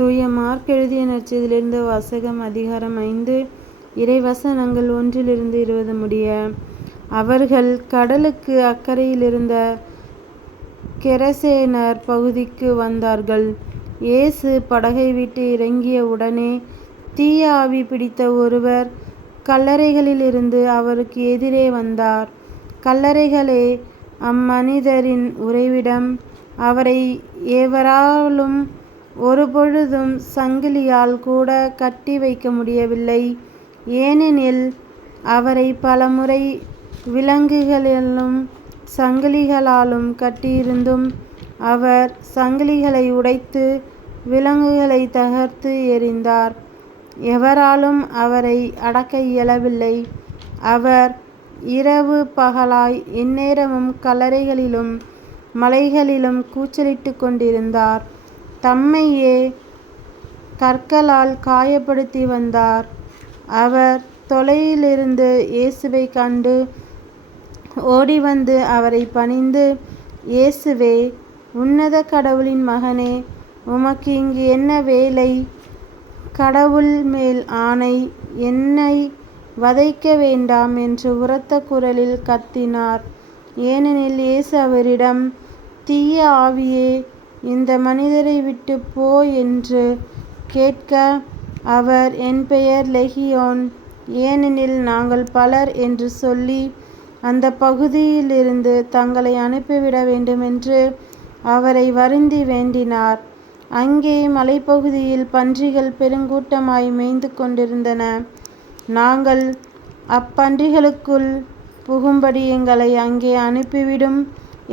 தூய மார்க் எழுதிய நற்செய்தியிலிருந்து வாசகம். அதிகாரம் 5 இறைவசனங்கள் 1-20 முடிய. அவர்கள் கடலுக்கு அக்கரையில் இருந்த கெரசேனர் பகுதிக்கு வந்தார்கள். இயேசு படகை விட்டு இறங்கிய உடனே தீய ஆவி பிடித்த ஒருவர் கல்லறைகளிலிருந்து அவருக்கு எதிரே வந்தார். கல்லறைகளே அம்மனிதரின் உறைவிடம். அவரை எவராலும் ஒருபொழுதும் சங்கிலியால் கூட கட்டி வைக்க முடியவில்லை. ஏனெனில் அவரை பலமுறை விலங்குகளிலும் சங்கிலிகளாலும் கட்டியிருந்தும் அவர் சங்கிலிகளை உடைத்து விலங்குகளை தகர்த்து எறிந்தார். எவராலும் அவரை அடக்க இயலவில்லை. அவர் இரவு பகலாய் எந்நேரமும் கல்லறைகளிலும் மலைகளிலும் கூச்சலிட்டு கொண்டிருந்தார். தம்மையே கற்களால் காயப்படுத்தி வந்தார். அவர் தொலையிலிருந்து இயேசுவை கண்டு ஓடிவந்து அவரை பணிந்து, இயேசுவே, உன்னத கடவுளின் மகனே, உமக்கு இங்கு என்ன வேலை? கடவுள் மேல் ஆணை, என்னை வதைக்க வேண்டாம் என்று உரத்த குரலில் கத்தினார். ஏனெனில் இயேசு அவரிடம், தீய ஆவியே, இந்த மனிதரை விட்டு போ என்று கேட்க, அவர், என் பெயர் லெகியோன், ஏனெனில் நாங்கள் பலர் என்று சொல்லி அந்த பகுதியிலிருந்து தங்களை அனுப்பிவிட வேண்டுமென்று அவரை வருந்தி வேண்டினார். அங்கே மலைப்பகுதியில் பன்றிகள் பெருங்கூட்டமாய் மேய்ந்து கொண்டிருந்தன. நாங்கள் அப்பன்றிகளுக்குள் புகும்படி எங்களை அங்கே அனுப்பிவிடும்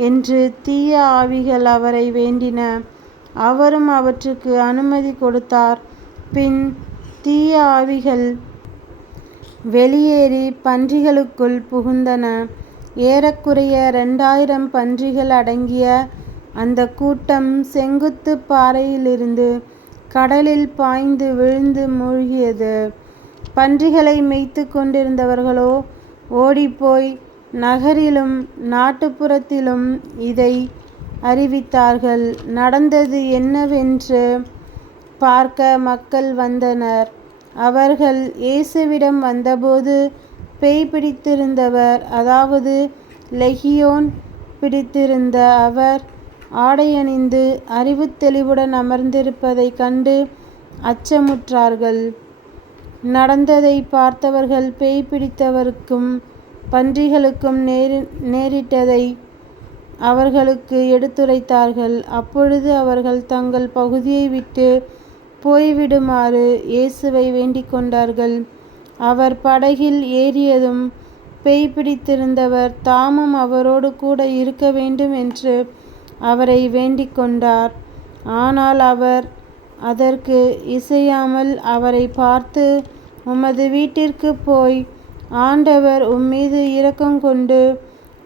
என்று தீய ஆவிகள் அவரை வேண்டின. அவரும் அவற்றுக்கு அனுமதி கொடுத்தார். பின் தீய ஆவிகள் வெளியேறி பன்றிகளுக்குள் புகுந்தன. ஏறக்குறைய 2000 பன்றிகள் அடங்கிய அந்த கூட்டம் செங்குத்து பாறையிலிருந்து கடலில் பாய்ந்து விழுந்து மூழ்கியது. பன்றிகளை மேய்த்து கொண்டிருந்தவர்களோ ஓடிப்போய் நகரிலும் நாட்டுப்புறத்திலும் இதை அறிவித்தார்கள். நடந்தது என்னவென்று பார்க்க மக்கள் வந்தனர். அவர்கள் இயேசுவிடம் வந்தபோது பேய் பிடித்திருந்தவர், அதாவது லெகியோன் பிடித்திருந்த அவர், ஆடையணிந்து அறிவுத்தெளிவுடன் அமர்ந்திருப்பதைக் கண்டு அச்சமுற்றார்கள். நடந்ததை பார்த்தவர்கள் பேய் பிடித்தவருக்கும் பன்றிகளுக்கும் நேரிட்டதை அவர்களுக்கு எடுத்துரைத்தார்கள். அப்பொழுது அவர்கள் தங்கள் பகுதியை விட்டு போய்விடுமாறு இயேசுவை வேண்டிக் கொண்டார்கள். அவர் படகில் ஏறியதும் பேய் பிடித்திருந்தவர் தாமும் அவரோடு கூட இருக்க வேண்டும் என்று அவரை வேண்டிக் கொண்டார். ஆனால் அவர் அதற்கு இசையாமல் அவரை பார்த்து, உமது வீட்டிற்கு போய் ஆண்டவர் உம்மீது இரக்கம் கொண்டு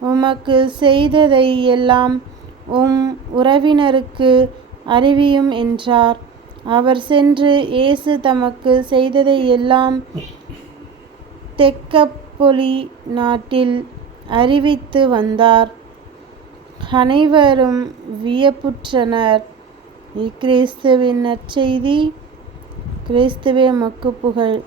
உமக்கு செய்ததை எல்லாம் உம் உறவினருக்கு அறிவியும் என்றார். அவர் சென்று இயேசு தமக்கு செய்ததை எல்லாம் தெக்கப்பொலி நாட்டில் அறிவித்து வந்தார். அனைவரும் வியப்புற்றனர். இக்கிறிஸ்துவின் நற்செய்தி. கிறிஸ்துவே உமக்கு புகழ்.